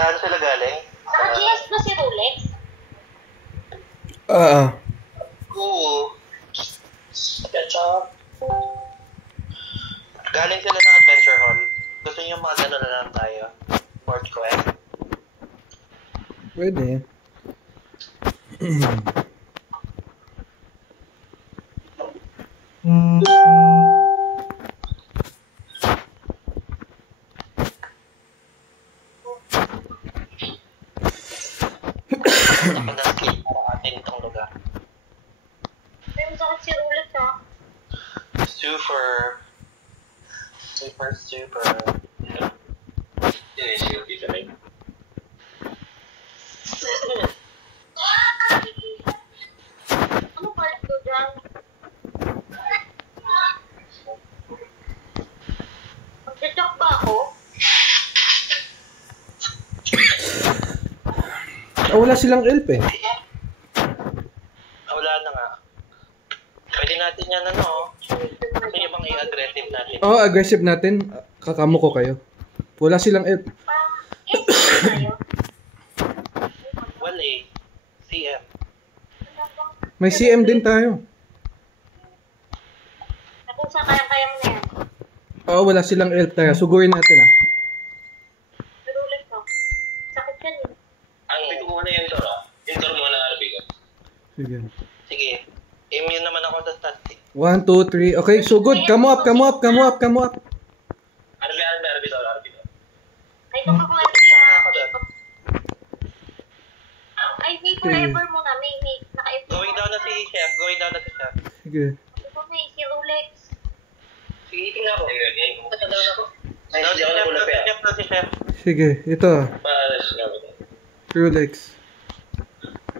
Saan sila galing? Naka-GS na si Rolex? Oo. Ketchup. Galing sila ng Adventure Hall. Gusto niyo mga gano'n na lang tayo? Board quest? Pwede. Ako na skill para atin itong lugar. Pero sakit si Rolex ha? Super. Ano part ko dyan? Mag-check ba ako? Wala silang elf eh. Wala na nga. Pwede natin yan ano. Ano yung mga i-aggressive natin? Aggressive natin. Kakamo ko kayo. Wala silang elf. Tayo? Well eh. CM. May CM din tayo. Kung saan kaya-kaya mo na yan? Wala silang elf tayo. Sugurin natin Si Rolex ha? Sakit yan eh. Ang big mo na yung Toro. Yung Toro mo na RB ka. Sige. Sige. Immune naman ako sa stats. 1, 2, 3. Okay, so good. Come up. RB, Toro. Ay, ito ako RP ha? Ay, may forever mo na. May naka-FP mo. Going down na si Chef. Sige. Ito may si Rolex. Sige, tingnan ako. Down si Chef. Sige. Ito. Rolex.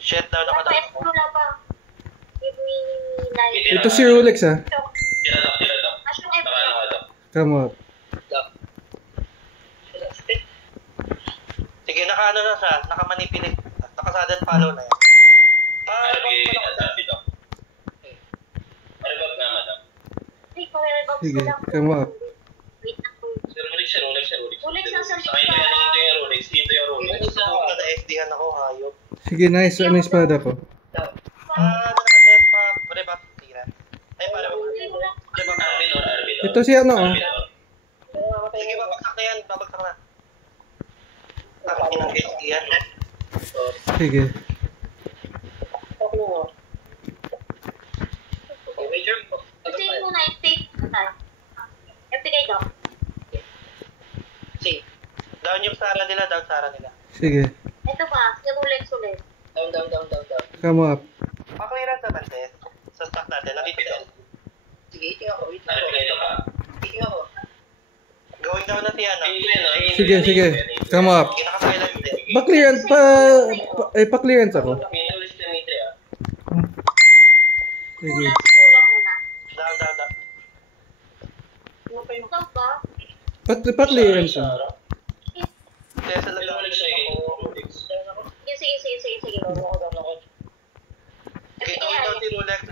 Chef daw na Naka-FP mo na ba? Give me life. Ito si Rolex ha. Asyong FP ako. Come up. Sige, naka-ano na siya. Naka-manipulate. Naka-sudden follow na yan. Ay, forever box Sige. ko lang. Come up. Wait ako. Rolex Rolex nasa likod ka. Ako na SD-han ako, hayop. Sige, nice. Ano yung espada ko? Ano naman test pa? Rebuff tira. Ay, para ba? Rebuff. Ito si ano Sige, babagsak na yan. Babagsak na. Bakit inang SD-han? Sige. I-take mo na. I-take mo na. FP kayo. Sige. Down yung Sara nila. Sige. Ito ba? Si Rolex ulit. Come up. Pa-clearance naman test. Sa stock natin. Nakikita. Going down na siya, no? Sige. Come up. Sige, naka-silent din. Pa-clearance pa-clearance ako. Sige. Kulang muna. Down. Ito ba? Pa-clearance ako. Test na lang. Sige. Okay,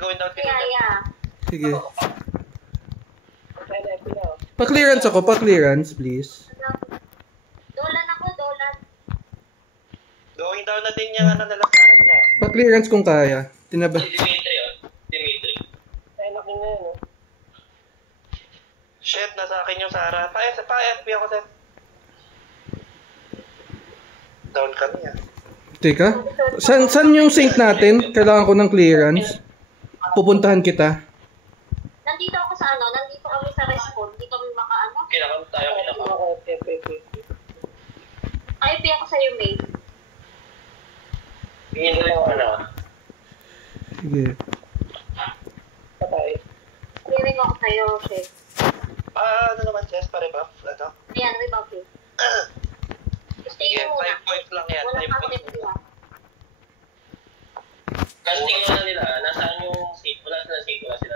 going down si Rolex. Yeah. Sige. Pa-clearance ako, pa-clearance, please. Dolan. Going down na din yung ano nila Sara nila. Pa-clearance kung kaya. Tinaba. Shit, nasa akin yung Sara. Pa-FB ako, Seth. Down ka niya. Teka. San yung sync natin? Kailangan ko ng clearance. Pupuntahan kita. Nandito ako sa nandito kami sa respawn. Hindi kami makaano. Kinakam tayo. IP ako sa'yo, mate. Tingin ko yung ano. Sige. Clearing ako sa'yo, shit. Ano naman, Jess? Pa-rebuff? Ano? Ayan, rebuff eh. Stay Sige, mo muna. 5 points lang yan. Walang 5 points. active nila. Casting na nila, nasaan yung seat? Wala sila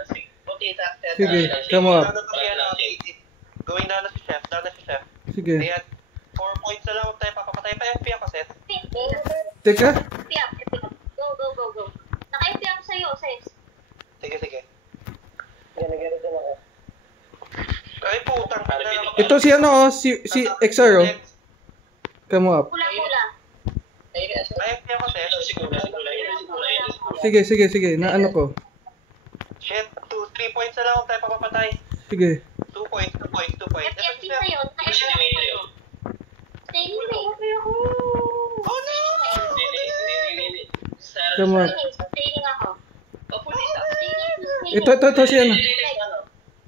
seat. Okay, tacted. Sige, come up. Going down na si Chef. Sige. Ayan, 4 points na lang. Huwag tayo papapatay. Pa-FP ako, Seth. Teka. FP up. Go. Naka-FP ako sa'yo, sis. Sige. Ay, putang. Ito si si XR oh. Come up. Kulang Sige. Na ano ko? Shit, 3 points na lang kung tayo papapatay. Sige. 2 points. FFP na yun. Kasi ni Mayo. Stay with me. Oh no! Hindi. Come on. Staying ako. Ito si ano.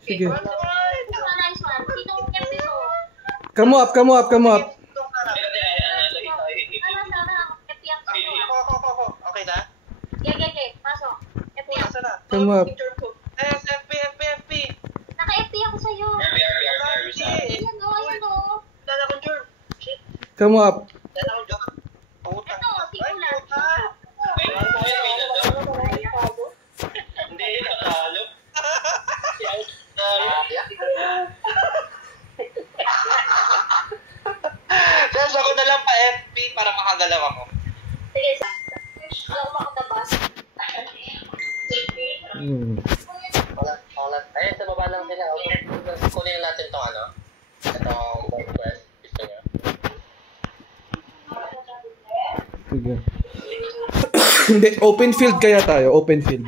Sige. Nice one. Sinong FP ko? Come up. Tara, FP ako. Ako. Okay na? Okay. Pasok. FP ako. Asa na? Come up. Yes, FP. Naka-FP ako sa'yo. Ayan o. Dala akong germ. Shit. Come up. Dala akong germ. Putang. Ito, simulan. Hindi, natalo. Sasa ko na lang pa FP para makagalaw ako. Sige, wala ko makatabas. Ayun, sa baba lang sila. Kunin natin itong ano. Itong board quest. Gusto niyo? Sige. Hindi, open field kaya tayo. Open field.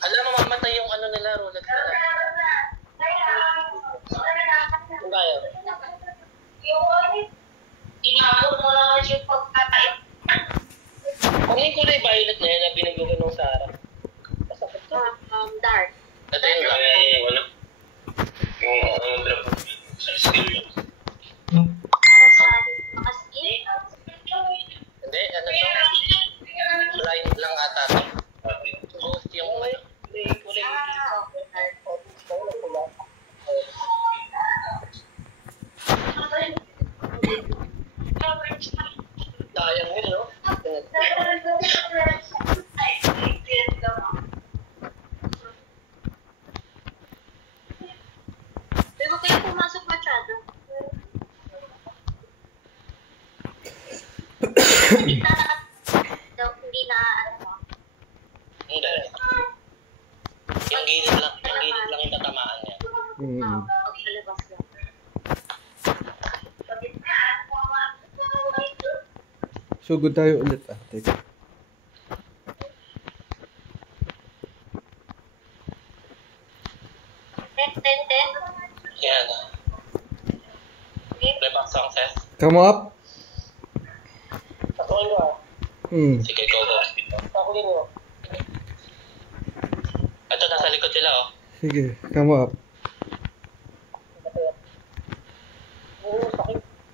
Alam mo, mamatay yung ano nila, roulette nila. Kung kaya. Inabot mo lang yung pagkakain. Kung yung kulay violet na yan, na binagulong ng Sarah. Masakit to. Dark. Ito yung ano? Yung drop sa skill. Para sa makaskin. Hindi, ano to? Blind lang ata to. Ghost yung kulay. Kulay. Dayang yun, no? Pero kayo pumasok masyado. Hindi na ano. Hindi. Yung gilid lang yung tatamaan niya. Paglalabas lang. Sugod tayo ulit. Teka. Ten. Yan. Reback success. Come up. Patuloy mo ah. Sige, go. Patuloy mo. Ito, nasa likod sila oh. Sige, come up.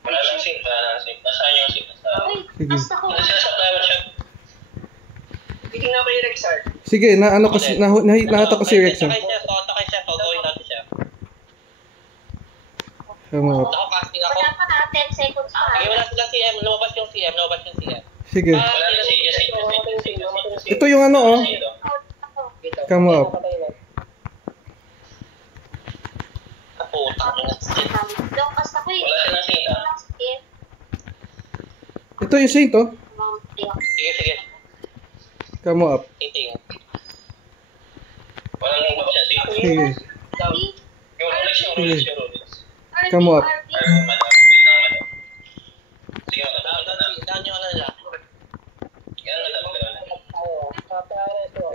Wala lang sync. Nasaan yung sync? Uy, Sige. basta ko. Nasa sa flower shop. Hindi nga ba yung Rexar? Sige, naano ko si nahata ko si Rex. Ito kay Chef. Ito kay Chef. Gawin natin siya. Come up. Ako, casting ako. Wala pa na 10 seconds pa. Sige, wala sila CM. Lumabas yung CM. Sige. Wala na CM. Ito yung ano oh. Come up. Dok, basta ko eh. Wala silang sync ah. Ito yung saint oh. Sige. Come up. Tingting. Walang lumabas siya sync. Sige. Yung Rolex. Come up. Wait lang, madam. Sige, madam. Down yung ano nila. Yan, madam.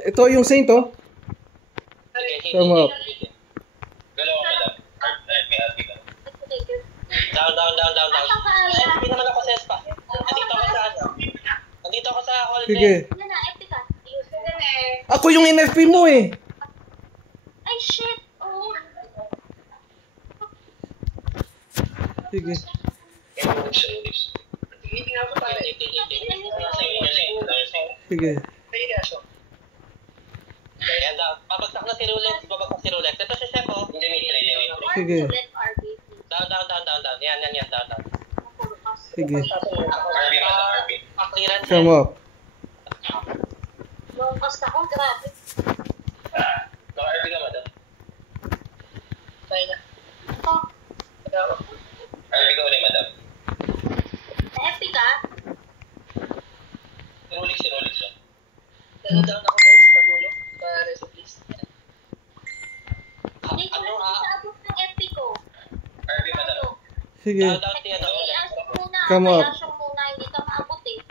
Ito yung saint oh. Sige, Come up. Galaw, madam. May arti ka. Down. Hindi naman ako sa spa. Nandito ako sa ano. Nandito ako sa hall. Sige. Ano na, epic ka. Ako yung NFP mo eh. Ay, shit. Oh. Sige. Sige. Ayan, babagsak na si Rolex. Ito si Chef, oh. Sige. Down. Yan, down. Sige. Pa-clearance. Come up. Nung basta ko, grabe. Naka-RP ka, madam. Ito, RP ka ulit, madam. epic ka. Si Rolex, oh. Down ako guys, patulong. Reso please. Hindi ko na sasaabot ng epic ko. RP, madam. Sige. Down, Come up. Kaya siyang muna, hindi ka maabot eh.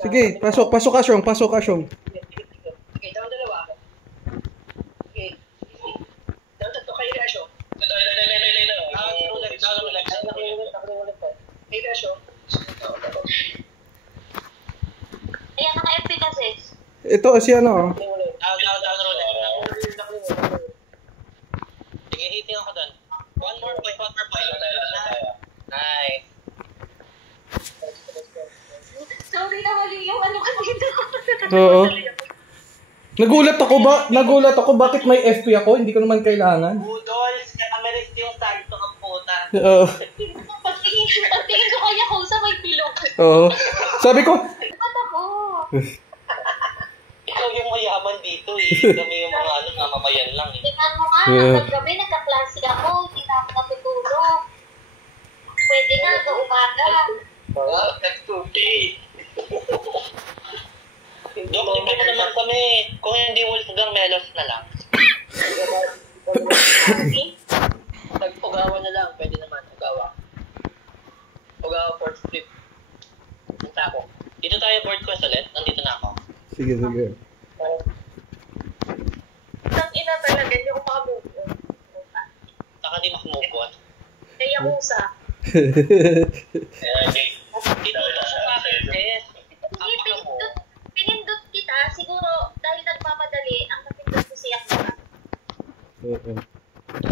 Sige, pasok Asyong, pasok Asyong. Okay, dalawa. Okay. Tatlo kayo na siya. Ayan, naka-FP kasi. Ito si ano oh. Sige, hitting ako doon. One more point. Nice. Sorry na mali yung ano kasi Oo. Nagulat ako bakit may FP ako, hindi ko naman kailangan. Budol, nakameris yung santo ang puta. Oo. Pagtingin ko kaya kung sa may pilok. Oo. Sabi ko, Ba't ako? Ikaw yung mayaman dito eh. Kami yung mga namamayan lang eh. Tingnan mo nga, gabi nagka-klase ako, hindi na ako natutulog. Pwede na, umaga. Nag-2K. Joke, libre mo naman kami. Kung hindi Wolfgang, Melos na lang. Nag-ugawa na lang, pwede naman. Ugawa fourth strip. Punta ako. Dito tayo board quest ulit. Nandito na ako. sige. Ang ina talaga, hindi ako makamove. Saka hindi makamove on. Kaya kusa. Dito na sa akin, sis. Hindi, pinindot kita, siguro dahil nagmamadali, ang napindot ko siya kita. Oo.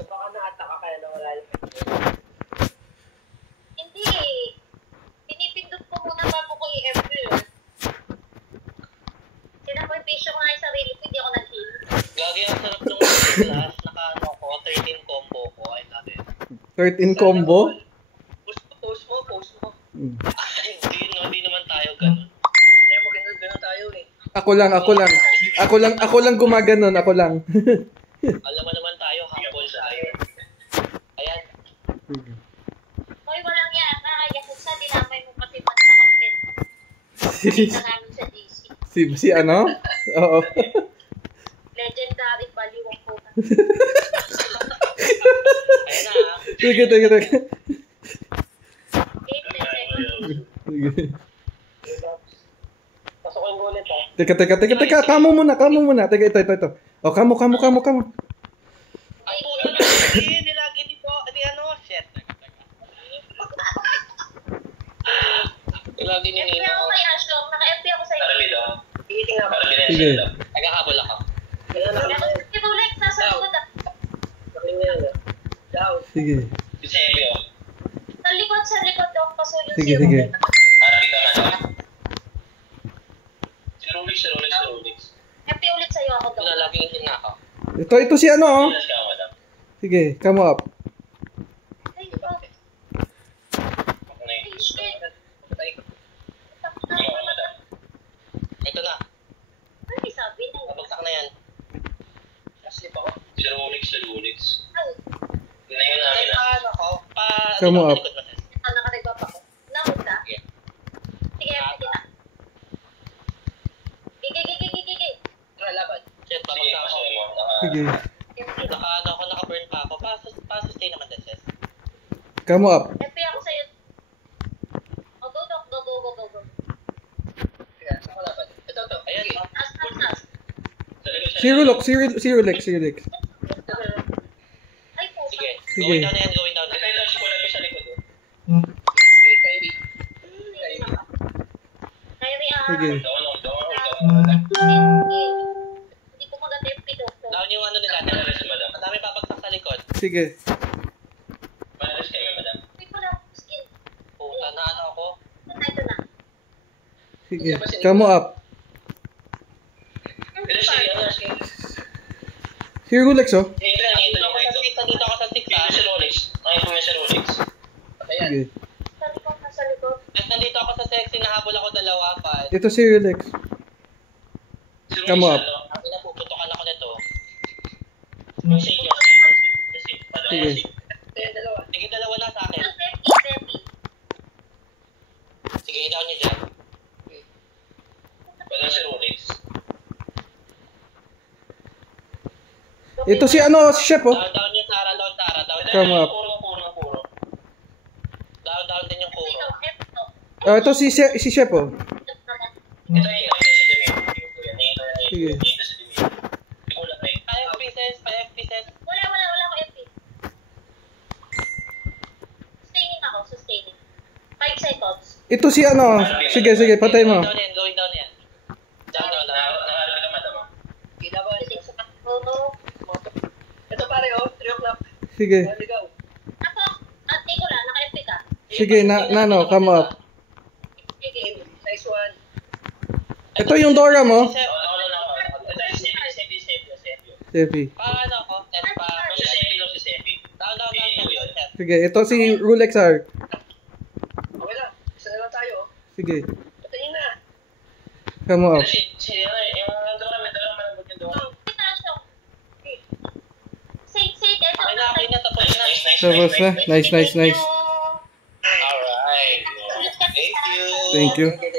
Baka na-attack ka kaya nawala yung Hindi eh. Pinipindot ko muna bago ko i-FP yun. Sinaprepisyo nga yung sarili ko, hindi ako nag-heal. Gagi ang sarap ng class. Naka-ano ko, 13 combo ko. Ay, natin. 13 combo? Post mo. Ay, hindi naman tayo ganun. Hindi mo ganun tayo eh. Ako lang gumaganon, ako lang. Alam mo naman tayo, humble tayo. Ayan. Hoy, walang yan. Kaya kung sa dinamay mo kasi pan sa content. Kita namin sa GC. si ano? Oo. Legendary value ang po. Ayan na. Sige. 8 seconds. Sige. Pasokin ko ulit ha. Teka. Kamo muna. Teka, ito. Oh, kamo. Ay, puto na. Hindi lagi dito. Hindi ano, shit. Lagi ni FP Nino. ako kay Ashlong. Naka-FP ako sa'yo. Hihiting ako. Sige. Nagkakabol ako. Kaya na Pero si Rolex, nasa likod ah. Sakin niya yan. Down. Sige. Si Ebio. Sa likod daw. Pasuyo Sige. Harapin ka na. Si Rolix. FP ulit sa'yo ako daw. Ito na, laging hindi na ako. Ito si ano oh. Yes ka, madam. Sige, come up. Ay, oh. Ay, shit. Ito na. Ay, sabi na. Nabagsak na yan. Naslip ako. Si Rolix. Ay, Ngayon namin na. Paano ko? Come up. nakatagpa pa ko. Namunta. Sige. Sige, FP kita. Gigi. Laban. Shit, babagsak ako. Sige. Naka-burn pa ako. Pa-sustain naman din, sis. Come up. FP ako sa'yo. Oh, go. Kaya, saan ko laban? Ito. Ayan, oh. As. Si Rolex. Ay, po. Sige. Sige. Going down na yan. Naka-touch ko lang sa likod. Kyrie. Kyrie, Sige. Hindi ko maganda FP daw. Down yung ano nila. Madam. Madami papagsak sa likod. Sige. Manalis kayo, madam. Hindi ko lang skin. Puta na ano ako. Ito na. Sige. Come up. Pero siya, Si Rolex oh. Dito ako sa 6 ah. Si Rolix. Nakita mo si Rolix. Ayan. Sige. Sa likod. At nandito ako sa sexy, nahabol ako dalawa pa. Ito si Rolex. Come up. Ang inapuputokan ako nito. Sige. Sige. Ayan, dalawa. Sige, dalawa lang sa akin. Pepi. Sige, down niyo dyan. Wala si Rolix. Ito si ano, si Chef oh. Down niyo, Tara. Come up. Puro. Down. down din yung Kuro. Ito, F to. Ito si Chef, oh. Ito yung si Demir. Sige. Ito si Demir. 5 pieces, 5 pieces. Wala akong FP. Sustaining ako, sustaining. 5 seconds. Ito si ano. Sige, patay mo. Going down yan. Down. Nakaalala ka, madam. Sige, sa pagpuno. Ito pare, 3 o'clock. Sige. Ako, ate ko lang, naka-FP ka. Sige, Nano, come up. Sige. Nice one. Ito yung Dora mo. Ito yung Sepi. Sepi. Paano ako? Si Sepi lang si Sepi. Down. Sige, ito si Rulexar. Okay lang. Isa na lang tayo. Sige. Patayin na. Come up. Yung Dora, may Dora malambot yung Dora. Say, eto. Okay na. Tapos na. Tapos na. Nice. Alright. Thank you. Thank you.